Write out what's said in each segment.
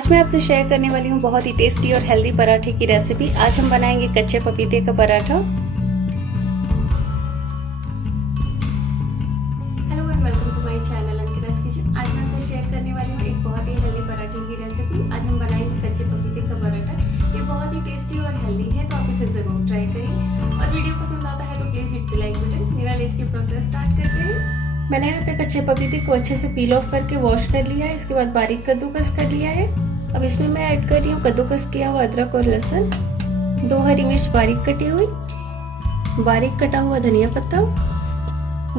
आज मैं आपसे शेयर करने वाली हूँ बहुत ही टेस्टी और हेल्दी पराठे की रेसिपी। आज हम बनाएंगे कच्चे पपीते का paratha. Hello and welcome to my channel Ankita's kitchen. आज मैं आपसे शेयर करने वाली हूँ एक बहुत ही हेल्दी पराठे की रेसिपी। आज हम बनाएंगे कच्चे पपीते का पराठा। ये बहुत ही टेस्टी और हेल्दी है, तो आप इसे जरूर ट्राई करें। और वीडियो पसंद आता है तो please hit the like button. मेरा लेट के प्रोसेस स्टार्ट करते हैं। मैंने यहाँ पे कच्चे पपीते को अच्छे से पील ऑफ करके वॉश कर लिया है। इसके बाद बारीक कद्दूकस कर लिया है। अब इसमें मैं ऐड कर रही हूँ कद्दूकस किया हुआ अदरक और लहसुन, 2 हरी मिर्च बारीक कटी हुई, बारीक कटा हुआ धनिया पत्ता,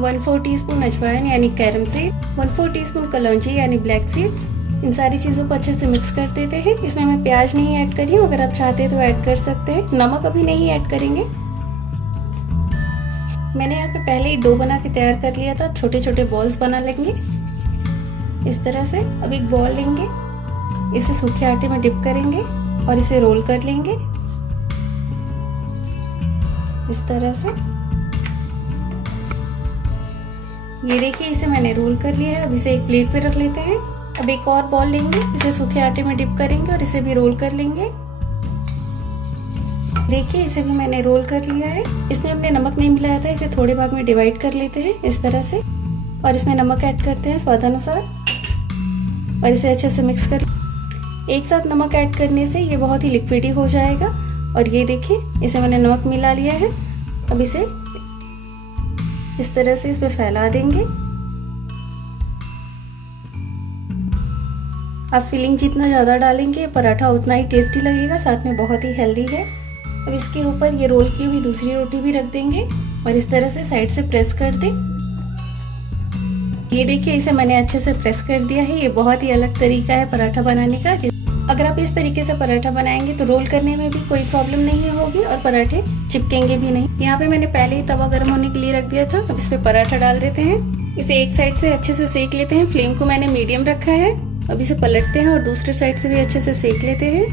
1/4 टीस्पून अजवाइन यानी कैरम सीड, 1/4 टीस्पून कलौंजी यानी ब्लैक सीड्स। इन सारी चीज़ों को अच्छे से मिक्स कर देते हैं। इसमें मैं प्याज नहीं ऐड करी हूँ, अगर आप चाहते हैं तो ऐड कर सकते हैं। नमक अभी नहीं ऐड करेंगे। मैंने यहाँ पे पहले ही डो बना के तैयार कर लिया था। छोटे छोटे बॉल्स बना लेंगे इस तरह से। अब एक बॉल लेंगे, इसे सूखे आटे में डिप करेंगे और इसे रोल कर लेंगे इस तरह से। ये देखिए, इसे मैंने रोल कर लिया है। अब इसे एक प्लेट पे रख लेते हैं। अब एक और बॉल लेंगे, इसे सूखे आटे में डिप करेंगे और इसे भी रोल कर लेंगे। देखिए, इसे भी मैंने रोल कर लिया है। इसमें हमने नमक नहीं मिलाया था, इसे थोड़े भाग में डिवाइड कर लेते हैं इस तरह से। और इसमें नमक ऐड करते हैं स्वादानुसार और इसे अच्छे से मिक्स कर। एक साथ नमक ऐड करने से ये बहुत ही लिक्विडी हो जाएगा। और ये देखिए, इसे मैंने नमक मिला लिया है। अब इसे इस तरह से इस पे फैला देंगे। आप फिलिंग जितना ज़्यादा डालेंगे पराठा उतना ही टेस्टी लगेगा, साथ में बहुत ही हेल्दी है। अब इसके ऊपर ये रोल की हुई दूसरी रोटी भी रख देंगे और इस तरह से साइड से प्रेस कर दें। ये देखिए, इसे मैंने अच्छे से प्रेस कर दिया है। ये बहुत ही अलग तरीका है पराठा बनाने का। अगर आप इस तरीके से पराठा बनाएंगे तो रोल करने में भी कोई प्रॉब्लम नहीं होगी और पराठे चिपकेंगे भी नहीं। यहाँ पे मैंने पहले ही तवा गर्म होने के लिए रख दिया था। अब इस पे पराठा डाल देते हैं। इसे एक साइड से अच्छे से सेक लेते हैं। फ्लेम को मैंने मीडियम रखा है। अब इसे पलटते हैं और दूसरे साइड से भी अच्छे से सेक लेते हैं।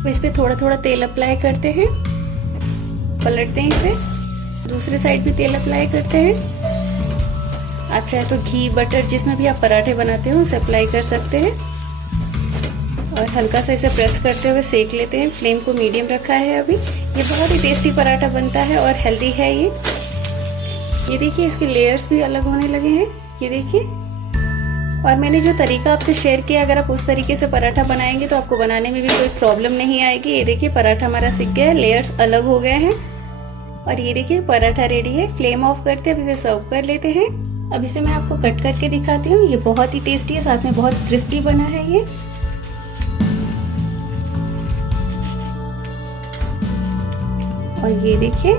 अब इस पे थोड़ा थोड़ा तेल अप्लाई करते हैं, पलटते हैं इसे, दूसरे साइड भी तेल अप्लाई करते हैं। आप चाहे तो घी बटर जिसमें भी आप पराठे बनाते हो उसे अप्लाई कर सकते हैं और हल्का सा इसे प्रेस करते हुए सेक लेते हैं। फ्लेम को मीडियम रखा है। अभी ये बहुत ही टेस्टी पराठा बनता है और हेल्दी है ये देखिए, इसके लेयर्स भी अलग होने लगे हैं। ये देखिए, और मैंने जो तरीका आपसे शेयर किया, अगर आप उस तरीके से पराठा बनाएंगे तो आपको बनाने में भी कोई प्रॉब्लम नहीं आएगी। ये देखिए, पराठा हमारा सिक गया है, लेयर्स अलग हो गए हैं। और ये देखिए, पराठा रेडी है। फ्लेम ऑफ करते हैं, अब इसे सर्व कर लेते हैं। अब इसे मैं आपको कट करके दिखाती हूँ। ये बहुत ही टेस्टी है, साथ में बहुत क्रिस्पी बना है ये। और ये देखिए,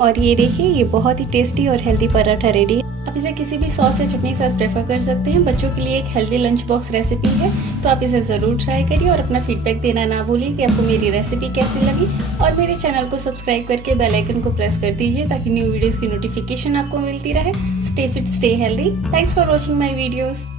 और ये देखिए, ये बहुत ही टेस्टी और हेल्दी पराठा रेडी है। आप इसे किसी भी सॉस या चटनी के साथ प्रेफर कर सकते हैं। बच्चों के लिए एक हेल्दी लंच बॉक्स रेसिपी है, तो आप इसे ज़रूर ट्राई करिए और अपना फीडबैक देना ना भूलिए कि आपको मेरी रेसिपी कैसी लगी। और मेरे चैनल को सब्सक्राइब करके बेल आइकन को प्रेस कर दीजिए ताकि न्यू वीडियोज़ की नोटिफिकेशन आपको मिलती रहे। Stay fit, stay healthy. Thanks for watching my videos.